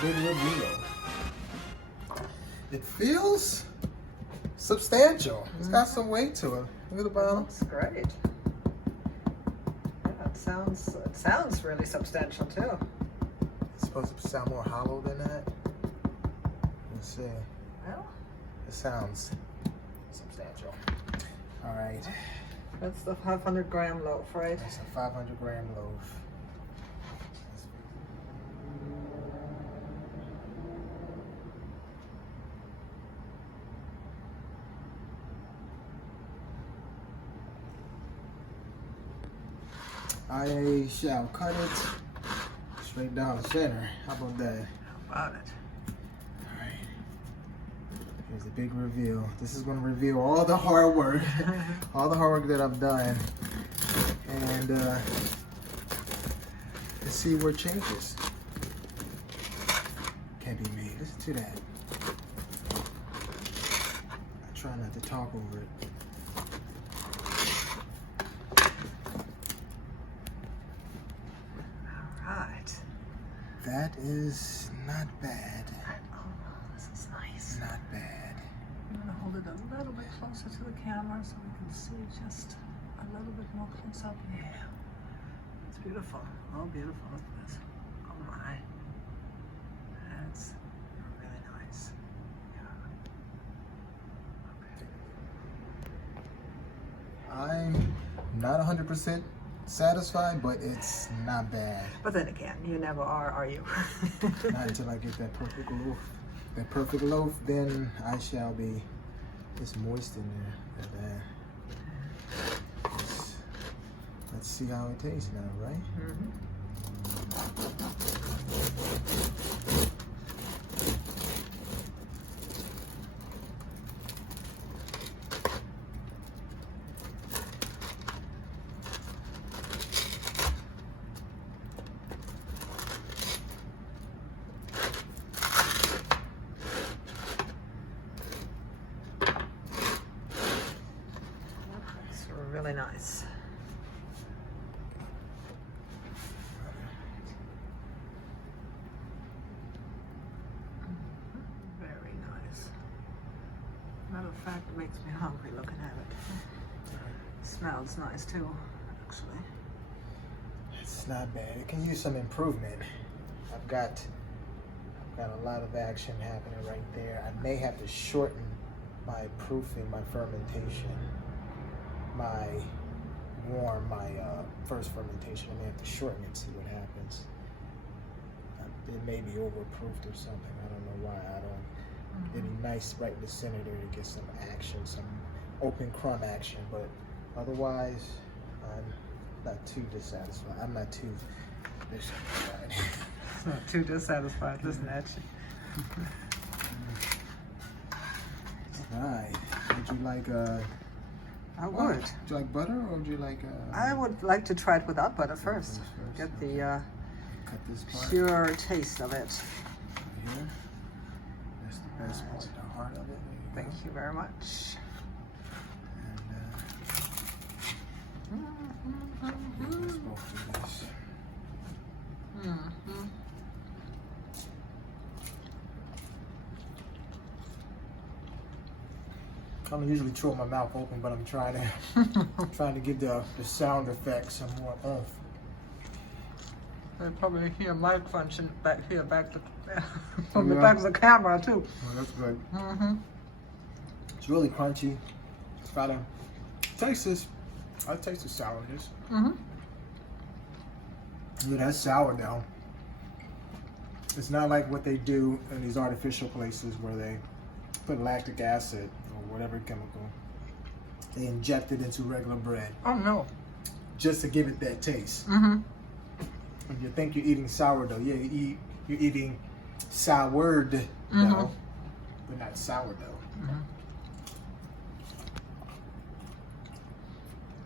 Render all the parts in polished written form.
big reveal. It feels substantial. It's got some weight to it. Look at the bottom. That's great. Yeah, it sounds really substantial too. It's supposed to sound more hollow than that. Let's see. Well, It sounds substantial. All right. that's the 500-gram loaf, right? That's a 500-gram loaf. I shall cut it straight down the center. How about that? How about it? All right. Here's the big reveal. This is going to reveal all the hard work, all the hard work that I've done, and let's see where it changes. Can't be made. Listen to that. I try not to talk over it. That is not bad. Oh, this is nice. Not bad. I'm going to hold it a little bit closer to the camera so we can see just a little bit more close up. Yeah. It's beautiful. Oh, beautiful. Look at this. Oh, my. That's really nice. Yeah. Okay. I'm not 100% satisfied, but it's not bad. But then again, you never are you? Not until I get that perfect loaf. That perfect loaf, then I shall be. It's moist in there. Look at that. Let's see how it tastes now, right? Mm-hmm. Really nice. Very nice. Matter of fact, it makes me hungry looking at it. It smells nice too, actually. It's not bad. It can use some improvement. I've got a lot of action happening right there. I may have to shorten my proofing, my fermentation. My first fermentation. I may have to shorten it, see what happens. It may be overproofed or something. I don't know why. I don't get any nice right in the center there to get some action, some open crumb action. But otherwise, I'm not too dissatisfied. I'm not too dissatisfied. Not too dissatisfied, this action. All right. Would you like I would. Would you like butter or would you like I would like to try it without butter first. Get the cut this part pure taste of it. here? That's the best part, the heart of it. There Thank you very much. And let's both do this. I don't usually chew with my mouth open, but I'm trying to give the sound effects some more oomph. They probably hear my crunching back here, from the back of the camera too. Oh, that's good. It's really crunchy. It's got a taste this. I taste the sourness. Ooh, that's sourdough. It's not like what they do in these artificial places where they put lactic acid or whatever chemical. They inject it into regular bread. Oh no. Just to give it that taste. When you think you're eating sourdough, yeah, you're eating soured dough, but not sourdough.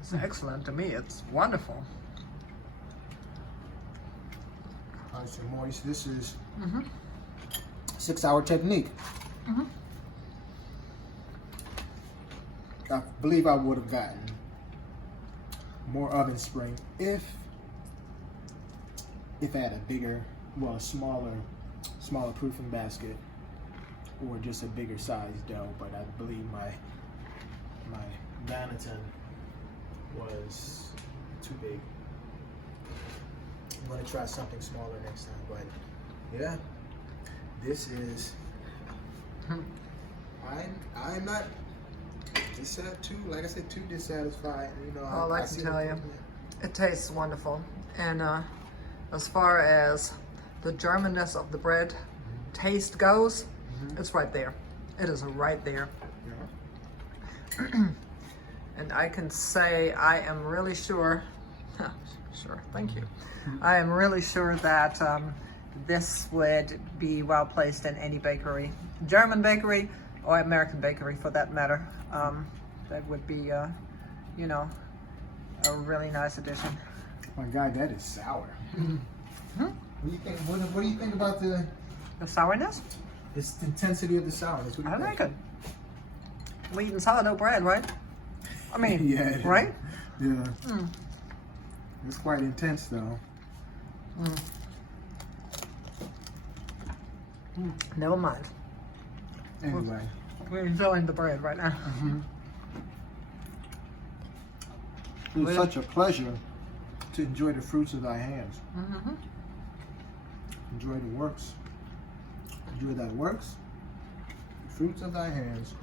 It's excellent to me. It's wonderful. Nice and moist. This is 6-hour technique. I believe I would have gotten more oven spring if I had a bigger, well, a smaller smaller proofing basket or just a bigger size dough, but I believe my Vannaton was too big. I'm gonna try something smaller next time, but yeah, this is. I'm not like I said, too dissatisfied. You know, Well, I can tell you, it tastes wonderful, and as far as the Germanness of the bread taste goes, it's right there. It is right there. Yeah. And I can say I am really sure. Sure, thank you. I am really sure that this would be well placed in any bakery, German bakery or American bakery for that matter. That would be, you know, a really nice addition. Oh my God, that is sour. What do you think? What do you think about the sourness? It's the intensity of the sourness? I like it. We're eating sourdough bread, right? I mean, yeah, right? Yeah. It's quite intense, though. Never mind. Anyway, we're enjoying the bread right now. It was such a pleasure to enjoy the fruits of thy hands. Enjoy the works. Enjoy thy works, the fruits of thy hands,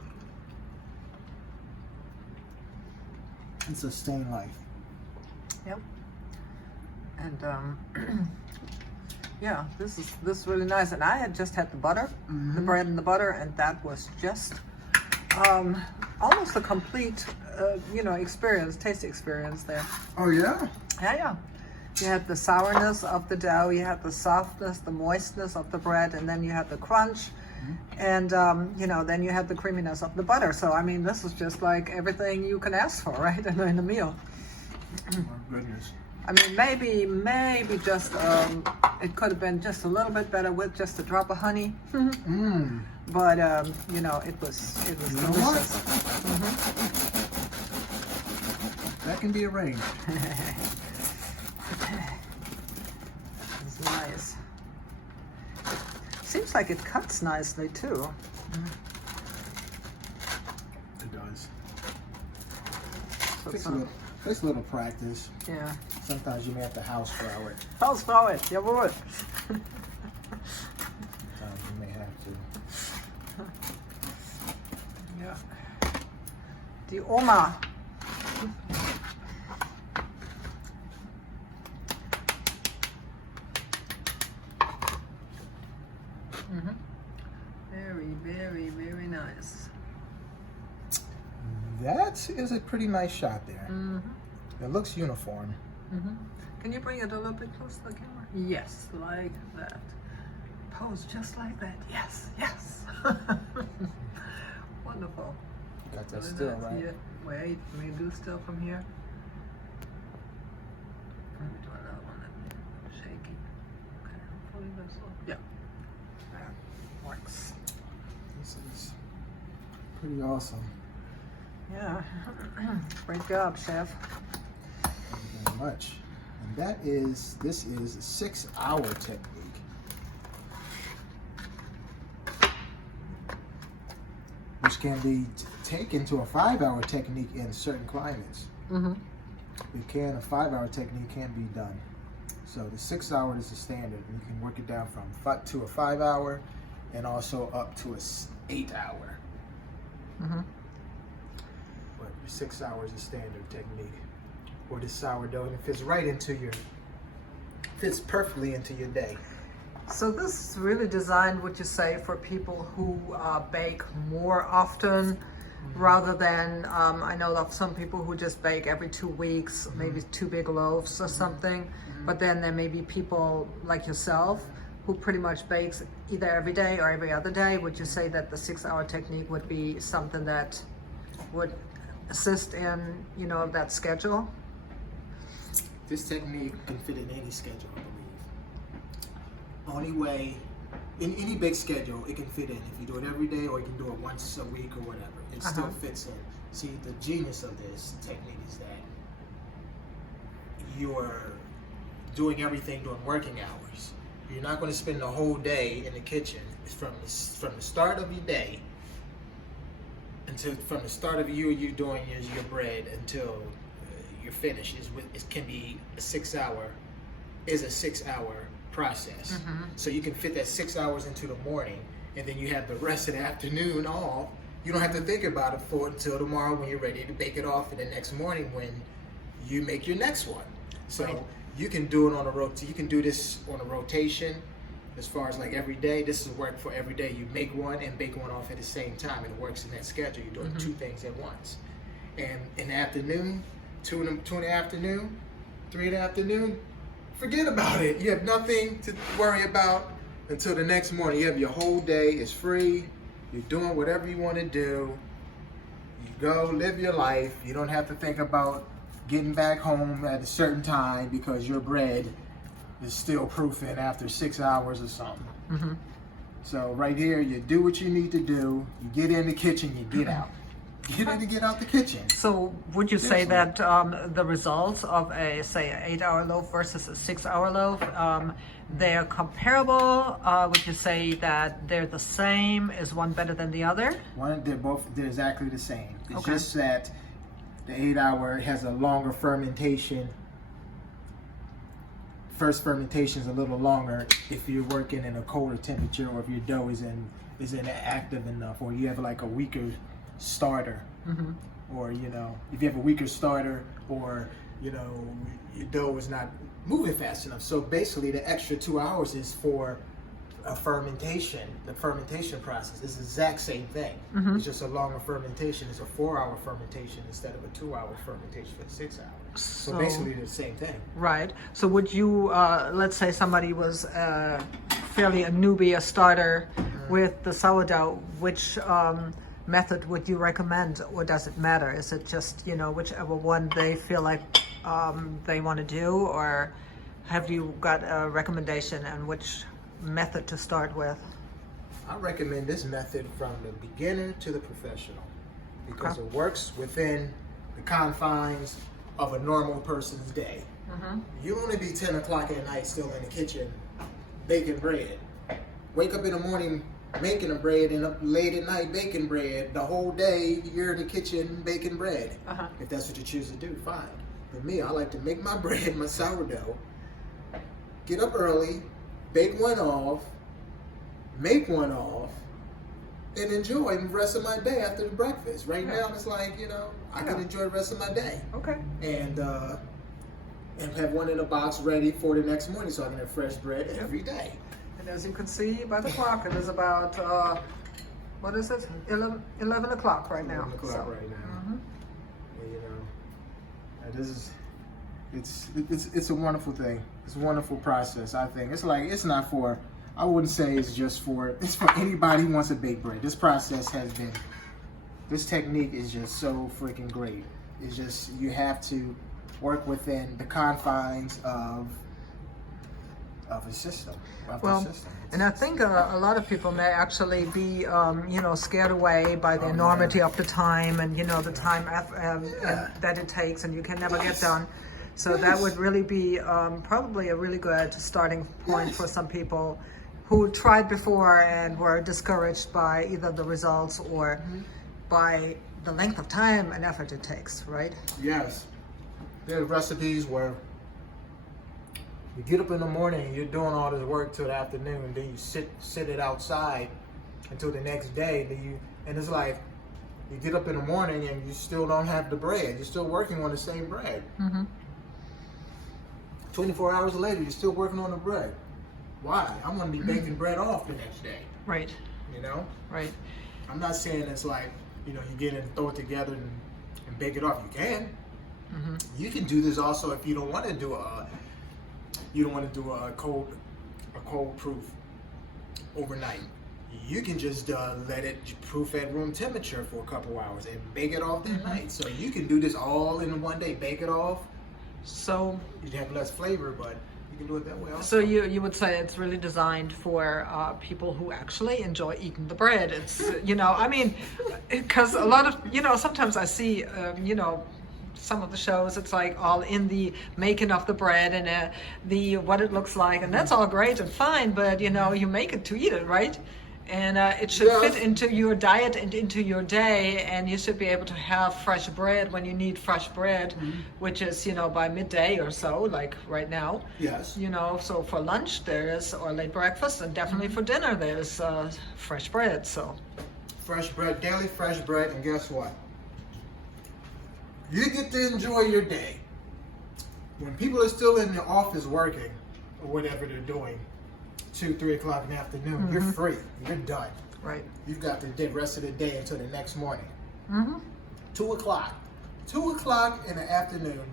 and sustain life. Yep. And yeah, this is really nice. And I had just had the butter, the bread and the butter, and that was just almost a complete, you know, taste experience there. Oh yeah. Yeah. You had the sourness of the dough, you had the softness, the moistness of the bread, and then you had the crunch, and you know, then you had the creaminess of the butter. So I mean, this is just like everything you can ask for, right, in a meal. Oh goodness. I mean, maybe just it could have been just a little bit better with just a drop of honey. But you know, it was delicious. That can be arranged. It's nice. Seems like it cuts nicely too. It does. So Takes a little practice. yeah. Sometimes you may have to house flour it. House flour it, jawohl. Sometimes you may have to. Ja. Die Oma. Very nice. That is a pretty nice shot there. It looks uniform. Can you bring it a little bit closer to the camera? Yes, like that. Pose just like that. Yes. Wonderful. You got that still, right? Yeah. Wait, let me do still from here. Let me do another one that's shaky. Okay, hopefully this will. Yeah. That works. This is pretty awesome. Yeah. Great job, chef. Thank you very much. And this is a 6-hour technique. Which can be taken to a 5-hour technique in certain climates. A 5-hour technique can be done. So the 6 hour is the standard. You can work it down from to a 5-hour and also up to a 8-hour. But your 6 hours is standard technique. Or the sourdough, and it fits perfectly into your day. So this is really designed, would you say, for people who bake more often, rather than, I know of some people who just bake every 2 weeks, maybe 2 big loaves or something, but then there may be people like yourself who pretty much bakes either every day or every other day. Would you say that the 6-hour technique would be something that would assist in, you know, that schedule? This technique can fit in any schedule, I believe. Only way, in any big schedule, it can fit in. If you do it every day or you can do it once a week or whatever, it still fits in. See, the genius of this technique is that you're doing everything during working hours. You're not going to spend the whole day in the kitchen. From the start of your day until from the start of you doing your bread until you're finished. It can be a 6 hour process. So you can fit that 6 hours into the morning, and then you have the rest of the afternoon off. You don't have to think about it until tomorrow when you're ready to bake it off, and the next morning when you make your next one. So you can do it on a You can do this on a rotation. As far as like every day, this is work for every day. You make one and bake one off at the same time. It works in that schedule. You're doing two things at once. And in the afternoon, 2 in the afternoon, 3 in the afternoon, forget about it. You have nothing to worry about until the next morning. You have your whole day. It's free. You're doing whatever you want to do. You go live your life. You don't have to think about getting back home at a certain time because your bread is still proofing after 6 hours or something. So right here, you do what you need to do. You get in the kitchen, you get out. Get in and get out the kitchen. So would you say that the results of say an 8-hour loaf versus a 6-hour loaf, they're comparable? Would you say that they're the same? Is one better than the other? They're exactly the same. It's just that the 8-hour has a longer fermentation. First fermentation is a little longer if you're working in a colder temperature, or if your dough isn't active enough, or you have like a weaker starter, or if you have a weaker starter, or your dough is not moving fast enough. So basically, the extra 2 hours is for a fermentation. The fermentation process is the exact same thing. It's just a longer fermentation. It's a 4-hour fermentation instead of a 2-hour fermentation for 6 hours. So basically the same thing. Right. So would you, let's say somebody was fairly a newbie, a starter with the sourdough, which method would you recommend, or does it matter? Is it just, whichever one they feel like they want to do, or have you got a recommendation on which method to start with? I recommend this method from the beginner to the professional because it works within the confines of a normal person's day. You want to be 10 o'clock at night still in the kitchen baking bread. Wake up in the morning making a bread and up late at night baking bread. The whole day you're in the kitchen baking bread. If that's what you choose to do, fine. For me, I like to make my bread, my sourdough, get up early, bake one off, make one off, and enjoy the rest of my day after the breakfast. Right now, it's like, I can enjoy the rest of my day. And have one in a box ready for the next morning so I can have fresh bread every day. And as you can see by the clock, it is about, what is it? 11 o'clock right now. 11 o'clock right now. And, this is, it's a wonderful thing. It's a wonderful process, I think. It's not for, I wouldn't say it's for anybody who wants to bake bread. This process this technique is just so freaking great. It's just, you have to work within the confines of a system. And I think a lot of people may actually be, scared away by the enormity of the time and, the time that it takes, and you can never get done. So that would really be probably a really good starting point for some people who tried before and were discouraged by either the results or by the length of time and effort it takes, right? Yes. There are recipes where you get up in the morning and you're doing all this work till the afternoon, and then you sit it outside until the next day. And it's like you get up in the morning and you still don't have the bread. You're still working on the same bread. 24 hours later, you're still working on the bread. Why? I'm going to be baking bread off the next day. Right. Right. I'm not saying it's like, you get it and throw it together and bake it off. You can. You can do this also if you don't want to do a cold proof overnight. You can just let it proof at room temperature for a couple hours and bake it off that night. So you can do this all in one day. Bake it off. So you'd have less flavor, but you can do it that way also. So you would say it's really designed for people who actually enjoy eating the bread. It's because a lot of sometimes I see some of the shows, it's like all in the making of the bread and the what it looks like, and that's all great and fine, but you know, you make it to eat it, right? And it should fit into your diet and into your day, and you should be able to have fresh bread when you need fresh bread, which is, you know, by midday or so, like right now. Yes. You know, so for lunch there's, or late breakfast, and definitely for dinner there's fresh bread, so. Fresh bread, daily fresh bread, and guess what? You get to enjoy your day. When people are still in the office working, or whatever they're doing, 2, 3 o'clock in the afternoon, you're free. You're done. Right. You've got the rest of the day until the next morning. 2 o'clock. 2 o'clock in the afternoon,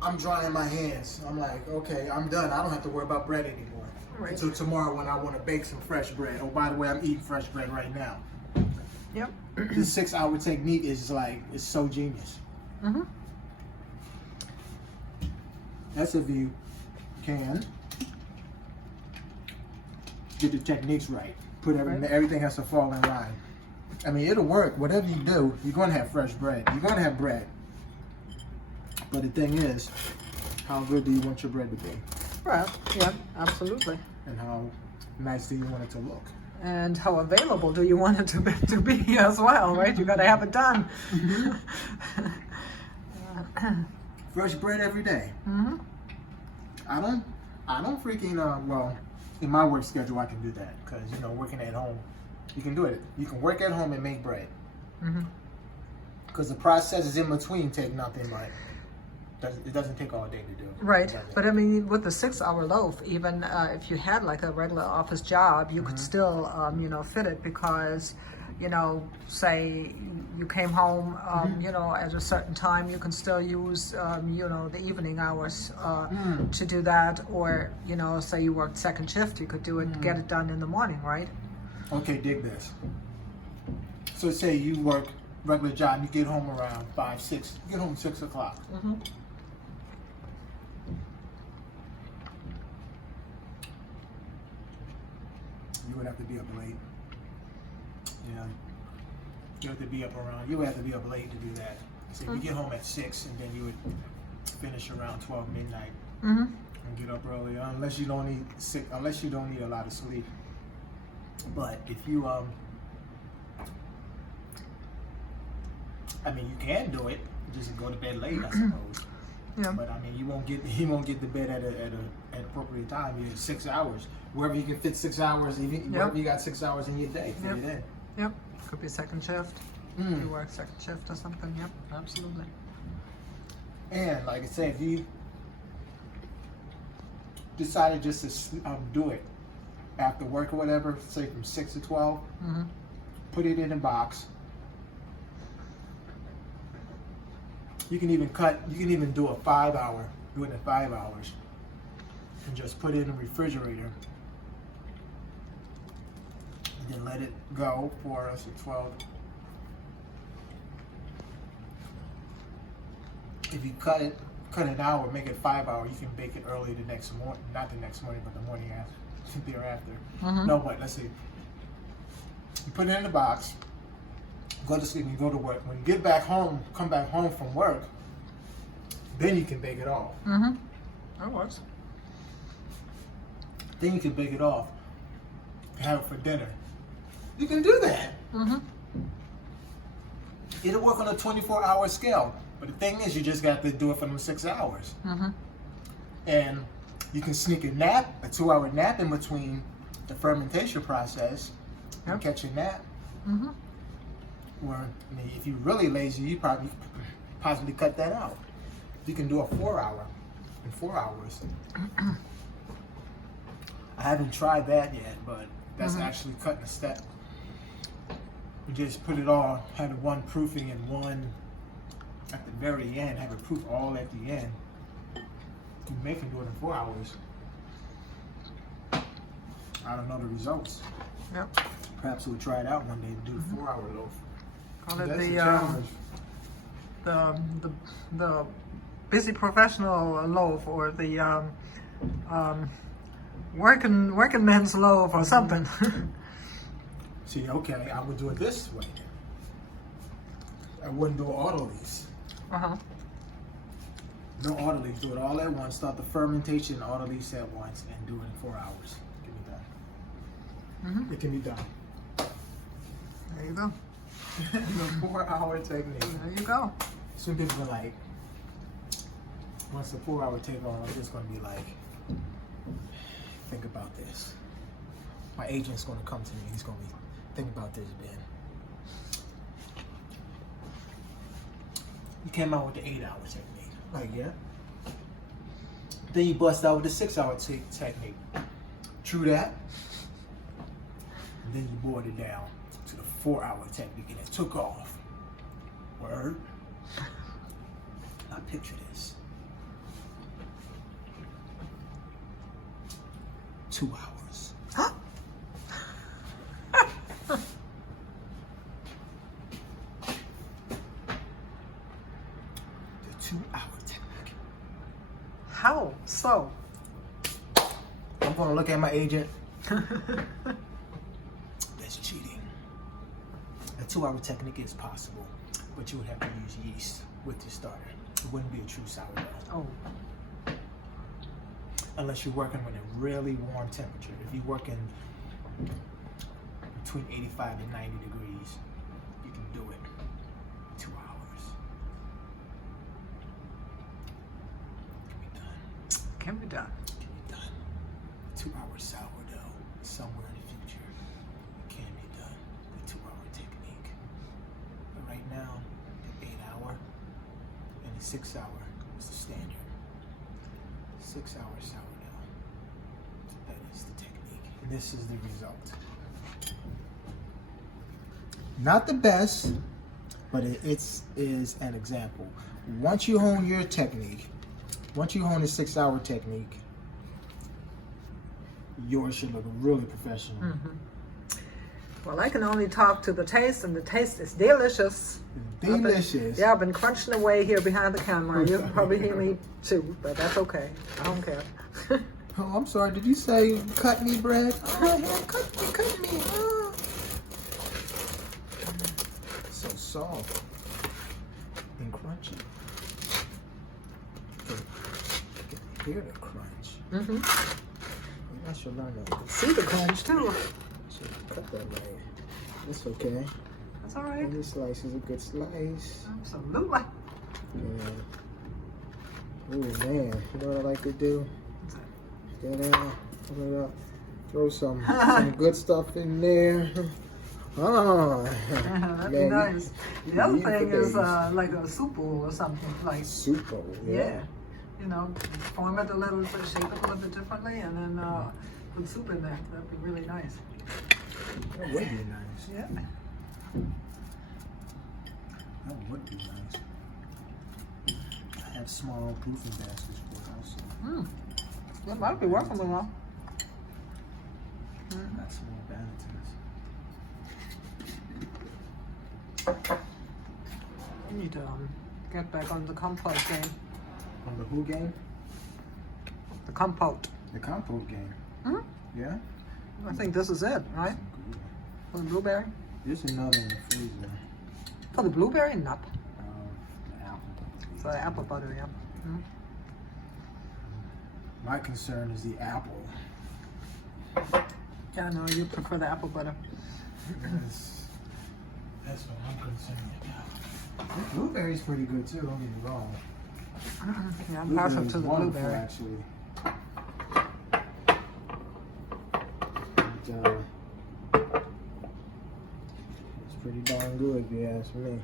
I'm drying my hands. I'm like, okay, I'm done. I don't have to worry about bread anymore. Right. Until tomorrow when I want to bake some fresh bread. Oh, by the way, I'm eating fresh bread right now. Yep. This 6-hour technique is like, it's so genius. That's if you can get the techniques right. Put everything has to fall in line. I mean, it'll work. Whatever you do, you're going to have fresh bread. You're going to have bread. But the thing is, how good do you want your bread to be? Right. Yeah, absolutely. And how nice do you want it to look? And how available do you want it to be as well, right? You got to have it done. Fresh bread every day. I don't freaking well, in my work schedule I can do that because, you know, working at home, you can do it. You can work at home and make bread. Because the processes in between take nothing like. It doesn't take all day to do. Right, but I mean, with the 6-hour loaf, even if you had like a regular office job, you could still, you know, fit it because, you know, say you came home, you know, at a certain time, you can still use, you know, the evening hours to do that, or, you know, say you worked second shift, you could do it, get it done in the morning, right? Okay, dig this. So say you work regular job, you get home around 5, 6, you get home 6 o'clock. You would have to be up late. Yeah. You have to be up around, you would have to be up late to do that. So you get home at 6 and then you would finish around 12 midnight and get up early, unless you don't need a lot of sleep. But if you I mean, you can do it, just go to bed late, I suppose. Yeah. But I mean, you won't get to bed at an appropriate time. You have 6 hours, wherever you can fit 6 hours. Wherever you got 6 hours in your day, fit it in. Yep. Could be second shift. You work second shift or something. Yep. Absolutely. And like I say, if you decided just to do it after work or whatever, say from 6 to 12, put it in a box. You can even do a 5-hour, do it in 5 hours, and just put it in the refrigerator, and then let it go for us at 12. If you cut it an hour, make it 5 hours, you can bake it early the next morning, not the next morning, but the morning after, thereafter. No, but let's see. You put it in the box, go to sleep and go to work. When you get back home, come back home from work, then you can bake it off. That works. Then you can bake it off and have it for dinner. You can do that. It'll work on a 24-hour scale. But the thing is, you just got to do it for them 6 hours. And you can sneak a nap, a 2-hour nap in between the fermentation process and catch a nap. Or I mean, if you're really lazy, you probably possibly cut that out. You can do a 4-hour in 4 hours. I haven't tried that yet, but that's actually cutting a step. You just put it all, have it one proofing and one at the very end, have it proof all at the end. You make it do it in 4 hours. I don't know the results. Perhaps we'll try it out one day and do the 4-hour loaf. Call it the busy professional loaf, or the working man's loaf, or something. See, okay, I would do it this way. I wouldn't do auto lease. No auto lease. Do it all at once. Start the fermentation auto lease at once and do it in 4 hours. It can be done. It can be done. There you go. The 4-hour technique. There you go. Some people are like, once the 4-hour take on, I'm just going to be like, think about this. My agent's going to come to me. He's going to be, think about this, Ben. You came out with the 8-hour technique. Like, yeah. Then you bust out with the 6-hour technique. True that. And then you boiled it down to the 4-hour technique and it took off. Word. Now picture this. 2 hours. Huh? The 2-hour technique. How so? I'm gonna look at my agent. That's cheating. A 2-hour technique is possible, but you would have to use yeast with your starter. It wouldn't be a true sourdough. Oh. Unless you're working with a really warm temperature. If you're working between 85 and 90 degrees, you can do it in 2 hours. It can be done. Can be done. It can be done. 2-hour sourdough somewhere in the future can be done with a 2-hour technique. But right now, the 8-hour and the 6-hour is the standard. 6-hour sourdough. That is the technique. And this is the result. Not the best, but it is an example. Once you hone your technique, once you hone the 6-hour technique, yours should look really professional. Well, I can only talk to the taste, and the taste is delicious. Delicious. I've been crunching away here behind the camera. You can probably hear me too, but that's okay. I don't care. Oh, I'm sorry. Did you say cut me bread? Oh, man, cut me. Oh. So soft and crunchy. You can hear the crunch. I should learn that. See the crunch too. I should cut that right. That's okay. That's all right. Every slice is a good slice. Absolutely. Yeah. Oh man, you know what I like to do? Get in, put it up, throw some good stuff in there. Oh, that'd be nice. The other thing is like a soup bowl or something. Like soup bowl, yeah. You know, form it a little bit, shape it a little bit differently, and then put soup in there. That'd be really nice. That would be nice. Yeah. That would be nice. I have small proofing baskets for it also. That might be working well. Not small banatons. I need to get back on the compote game. On the who game? The compote. The compote game. Yeah? I think this is it, right? For the blueberry? There's another in the freezer. For the blueberry? Nope. The apple. For the apple butter, yeah. My concern is the apple. Yeah, no, you prefer the apple butter. That's what I'm concerned about. The blueberry's pretty good too, don't get me wrong. Yeah, I'm partial to the blueberry. Actually. It's pretty darn good if you ask me.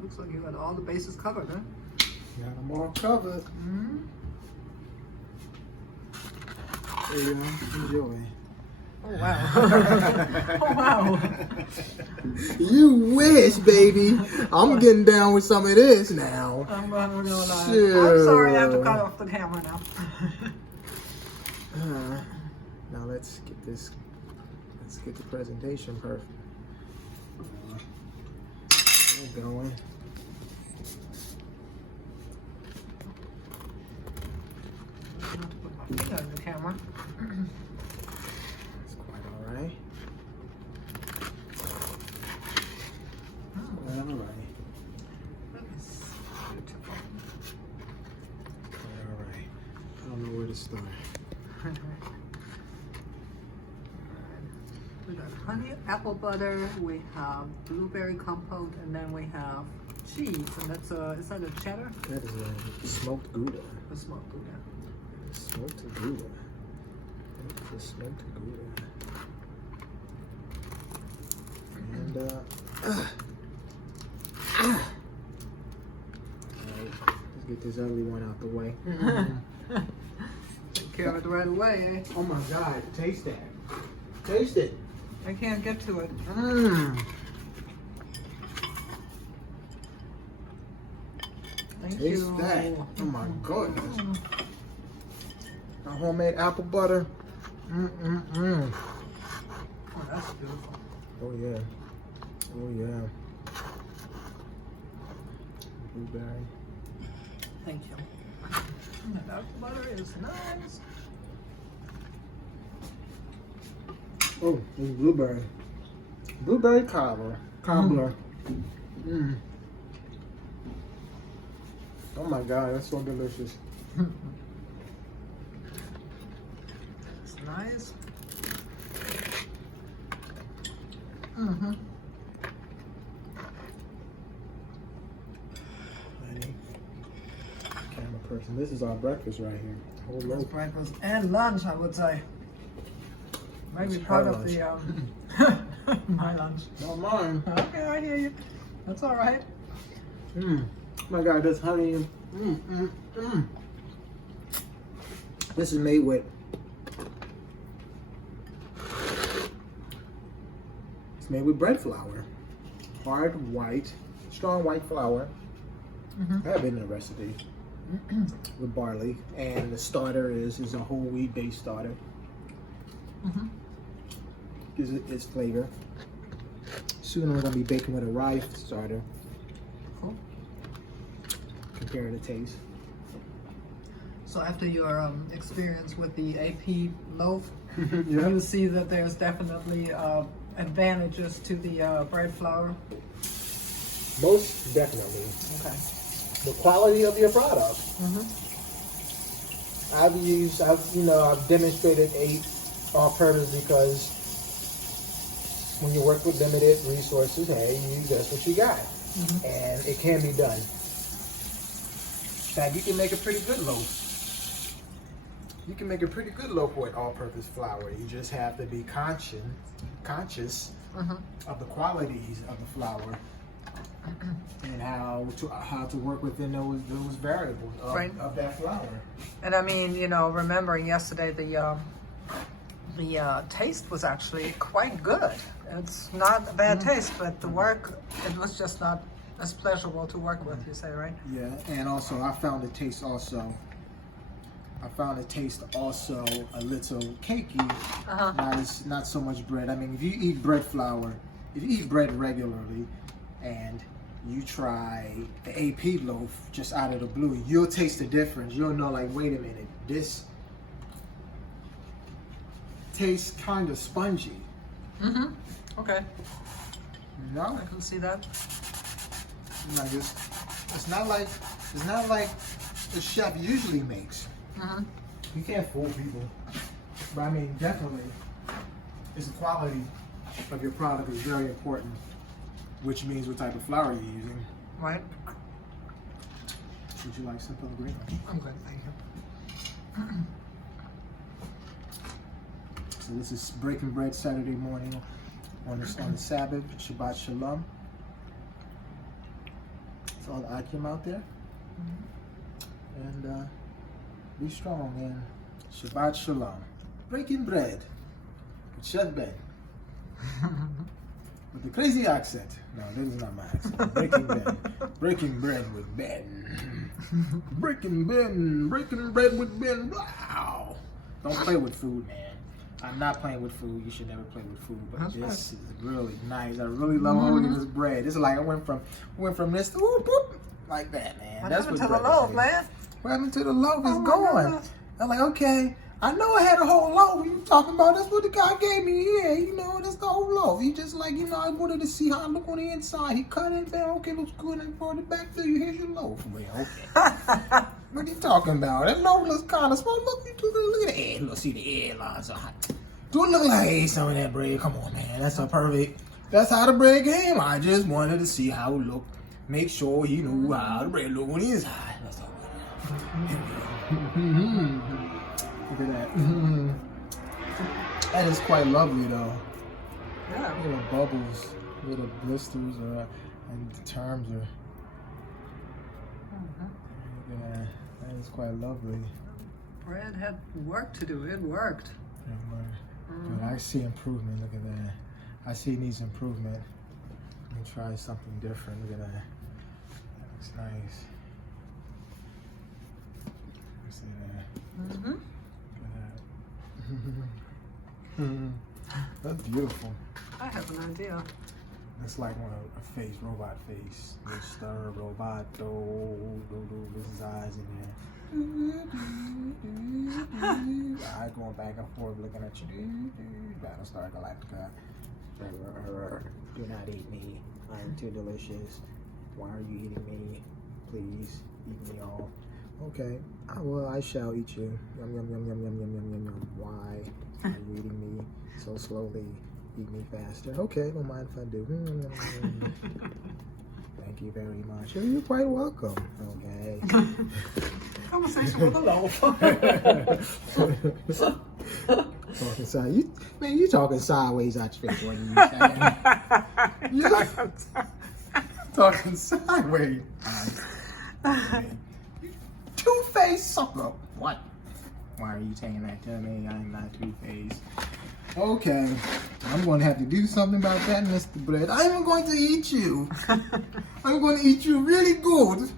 Looks like you got all the bases covered, huh? Got them all covered. There you go. Enjoy. Oh, wow. Oh, wow. You wish, baby. I'm getting down with some of this now. I'm not gonna lie. Sure. I'm sorry I have to cut off the camera now. Now let's get this. Let's get the presentation perfect. We're going. Put my finger in the camera. That's quite all right. Quite all right. That is beautiful. Quite all right. I don't know where to start. We got honey, apple butter, we have blueberry compote, and then we have cheese. And that's is that a cheddar? That is a smoked Gouda. A smoked Gouda. Smoked Gouda. That's the smoked Gouda. And alright, let's get this ugly one out the way. Take care of it right away, eh? Oh my God! Taste that. Taste it. I can't get to it. Thank Taste you. that. Oh my goodness. The homemade apple butter. Oh, that's beautiful. Oh yeah. Oh yeah. Blueberry. Thank you. And that apple butter is nice. Oh, this blueberry. Blueberry cobbler. Oh my God, that's so delicious. It's nice. Honey. Camera person. This is our breakfast right here. Whole That's loaf. breakfast and lunch, I would say. Maybe It's part our of the my lunch. Not mine. Okay, I hear you. That's all right. Oh my God, this honey. This is made with. It's made with bread flour, hard white, strong white flour. I have it in the recipe with barley, and the starter is a whole wheat based starter. Gives it its flavor. Soon we're gonna be baking with a rye starter. Cool. Compare the taste. So after your experience with the AP loaf, Yeah. you see that there's definitely advantages to the bread flour. Most definitely. Okay. The quality of your product. I've demonstrated a all-purpose because when you work with limited resources, hey, that's what you got, and it can be done. In fact, you can make a pretty good loaf. You can make a pretty good loaf with all-purpose flour. You just have to be conscious of the qualities of the flour and how to work within those variables of that flour. And I mean, remembering yesterday the taste was actually quite good. It's not a bad taste, but the work, it was just not as pleasurable to work with, you say, right? Yeah, and also I found the taste also a little cakey, not so much bread. I mean, if you eat bread flour, if you eat bread regularly and you try the AP loaf just out of the blue, you'll taste the difference. You'll know, like, wait a minute, this tastes kind of spongy. Okay. You know? I can see that. Like it's not like the chef usually makes. You can't fool people. But I mean, definitely, it's the quality of your product is very important, which means what type of flour you're using. Right. Would you like some Pellegrino? I'm good, thank you. So this is Breaking Bread Saturday morning on the Sabbath, Shabbat Shalom. It's all the Akim out there. And be strong and Shabbat Shalom. Breaking Bread with Chef Gad. With the crazy accent. No, this is not my accent. Breaking Bread. Breaking Bread with Ben. Breaking bread with Ben. Wow. Don't play with food, man. I'm not playing with food. You should never play with food. But That's this is really nice. I really love holding this bread. It's like I went from this to whoop, whoop, like that, man. What That's happened what to the bread loaf, is. man? What happened to the loaf is Oh, my gone. goodness. I'm like, okay. I know I had a whole loaf. You talking about that's what the guy gave me here. You know, that's the whole loaf. He just like, I wanted to see how I look on the inside. He cut it down. Okay, looks good. And brought it back to you. Here's your loaf. Well, okay. What are you talking about? That loaf looks kind of small. Look at the air. Look, see the airlines are hot. Do it look like I ate some of that bread? Come on, man. That's a perfect. That's how the bread came. I just wanted to see how it looked. Make sure he knew how the bread looked on the inside. That's all. Look at that. That is quite lovely, though. Yeah. Little bubbles, little blisters, and the terms are. Yeah, that is quite lovely. Bread had work to do. It worked. But I see improvement. Look at that. I see it needs improvement. Let me try something different. Look at that. That looks nice. See that? Mm-hmm. Look at that. That's beautiful. I have an idea. It's like one a face, robot face. Mr. Roboto, with his eyes in there. I going back and forth looking at you. Battlestar Galactica. Do not eat me. I am too delicious. Why are you eating me? Please eat me all. Okay. I shall eat you. Yum yum yum yum yum yum yum yum yum. Why are you eating me so slowly? Eat me faster. Okay, don't mind if I do. Thank you very much. You're quite welcome. Okay. Conversation with a loaf. Talking sideways. You talking sideways out your face. What are you saying? Talking sideways. Two-faced sucker. What? Why are you saying that to me? I'm not two-faced. Okay, I'm going to have to do something about that, Mr. Bread. I'm going to eat you. I'm going to eat you really good.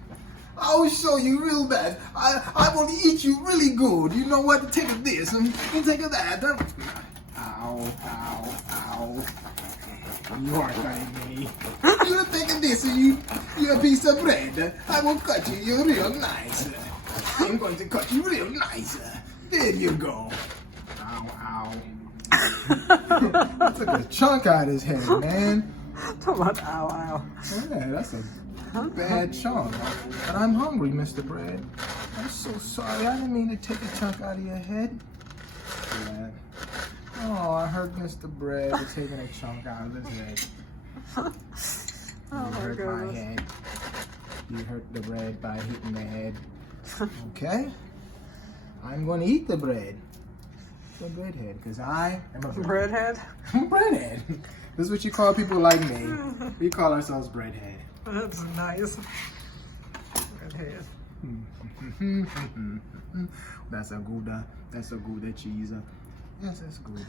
I'll show you real bad. I want to eat you really good. You know what? Take of this and take of that. Ow, ow, ow. You are cutting me. You take of this and you're a piece of bread. I will cut you. You're real nice. I'm going to cut you real nice. There you go. Ow, ow. I took a chunk out of his head, man. Talk about ow, ow. Yeah, that's a bad chunk. But I'm hungry, Mr. Bread. I'm so sorry. I didn't mean to take a chunk out of your head. Yeah. Oh, I hurt Mr. Bread for taking a chunk out of his head. You hurt my head. You hurt the bread by hitting the head. Okay? I'm going to eat the bread. The breadhead, because I am a Breadhead? breadhead. This is what you call people like me. We call ourselves breadhead. That's nice. Breadhead. That's a Gouda. That's a Gouda cheese. Yes, that's Gouda.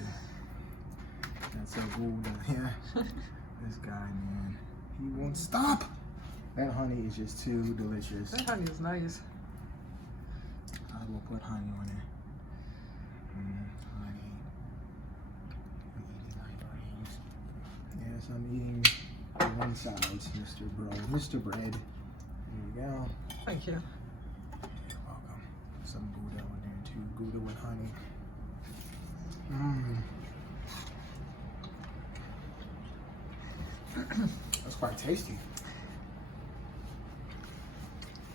That's a Gouda. Yeah. This guy, man. He won't stop. That honey is just too delicious. That honey is nice. I will put honey on it. Honey. Yes, I'm eating one size, Mr. Mr. Bread. There you go. Thank you. You're welcome. Some Gouda in there too. Gouda with honey. That's quite tasty.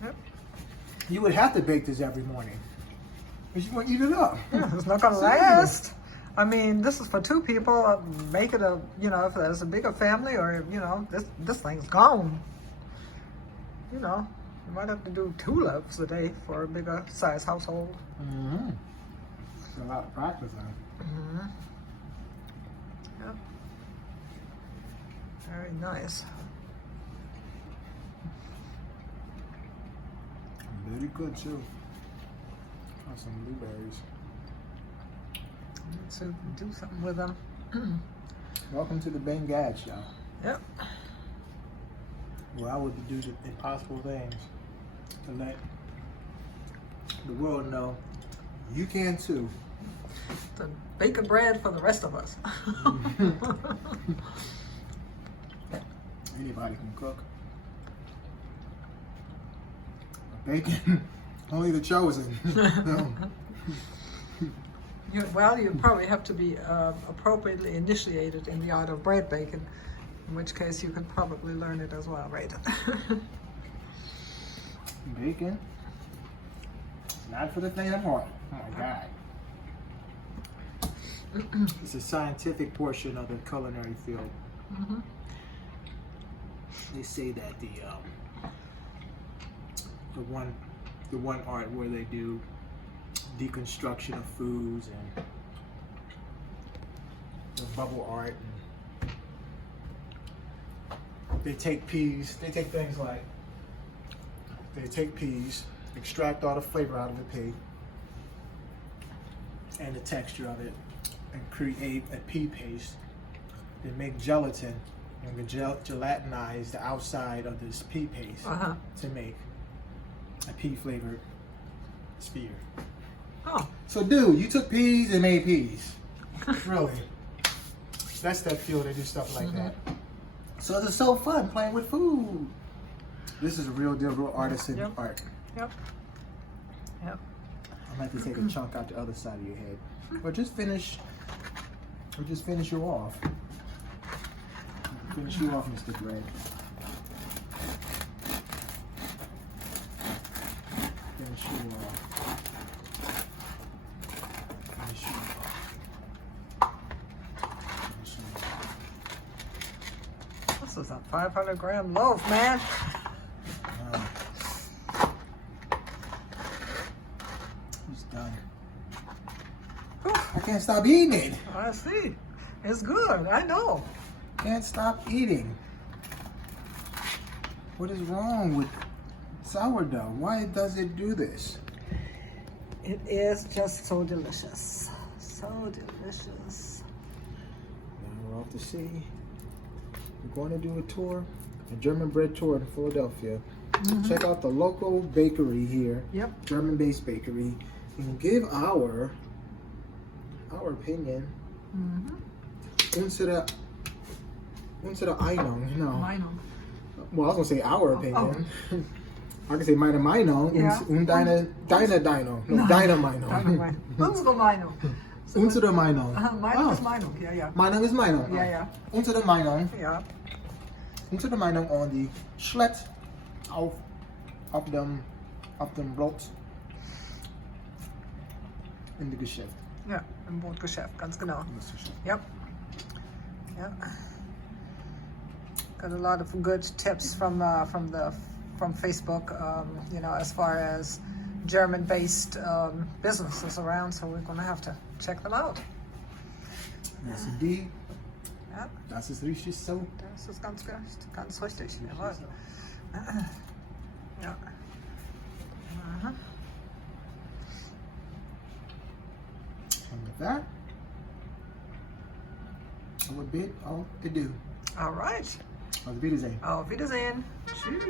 Yep. You would have to bake this every morning. But you want to eat it up. Yeah, it's not gonna last. I mean, this is for two people. Make it a, if there's a bigger family, or this thing's gone. You might have to do 2 loaves a day for a bigger size household. Mm-hmm. It's a lot of practice, huh? Mm-hmm. Yep. Very nice. Very good too. Try some blueberries. Let's do something with them. Welcome to the Ben Gad Show. Yep. Where I would do the impossible things to let the world know you can too. The bacon bread for the rest of us. Anybody can cook. Bacon, only the chosen. No. Well, you probably have to be appropriately initiated in the art of bread baking, in which case you could probably learn it as well, right? Bacon, not for the faint of heart. Oh my God. It's a scientific portion of the culinary field. Mm-hmm. They say that the one art where they do deconstruction of foods and the bubble art, and they take peas, they take things like, they take peas, extract all the flavor out of the pea and the texture of it, and create a pea paste. They make gelatin and gelatinize the outside of this pea paste to make a pea flavored spear. Oh. So dude, you took peas and made peas. Really? That's that field, they do stuff like that. So it's so fun playing with food. This is a real deal, real artisan art. Yep. Yep. I might have to take a chunk out the other side of your head. Or just finish you off. Finish you off, Mr. Bread. Finish you off. Finish you off. Finish you off. This is a 500-gram loaf, man. It's done. I can't stop eating it. I see. It's good. I know. Can't stop eating. What is wrong with sourdough? Why does it do this? It is just so delicious. So delicious. Now we're off to sea. We're going to do a tour, a German bread tour in Philadelphia. Check out the local bakery here. Yep. German-based bakery. And give our opinion. Unsere Meinung, you know. Meinung. Well, I was gonna say our opinion. I can say meine Meinung Ja. und deine Meinung. No, deine Meinung. Unsere Meinung. Unsere Meinung. Meinung ist Meinung, ja, ja. Meinung ist Meinung. Ja, ja. Unsere Meinung. Ja. Unsere Meinung on die Schlet auf dem Brot in the Geschäft. Ja, im Brotgeschäft, ganz genau. Yep. Yeah. Got a lot of good tips from Facebook, you know, as far as German-based businesses around. So we're gonna have to check them out. Yes, indeed. Ja. Das ist richtig so. Das ist ganz richtig. Jawohl. Ja. And with that, I would bid all adieu. All right. Auf Wiedersehen. Auf Wiedersehen. Tschüss.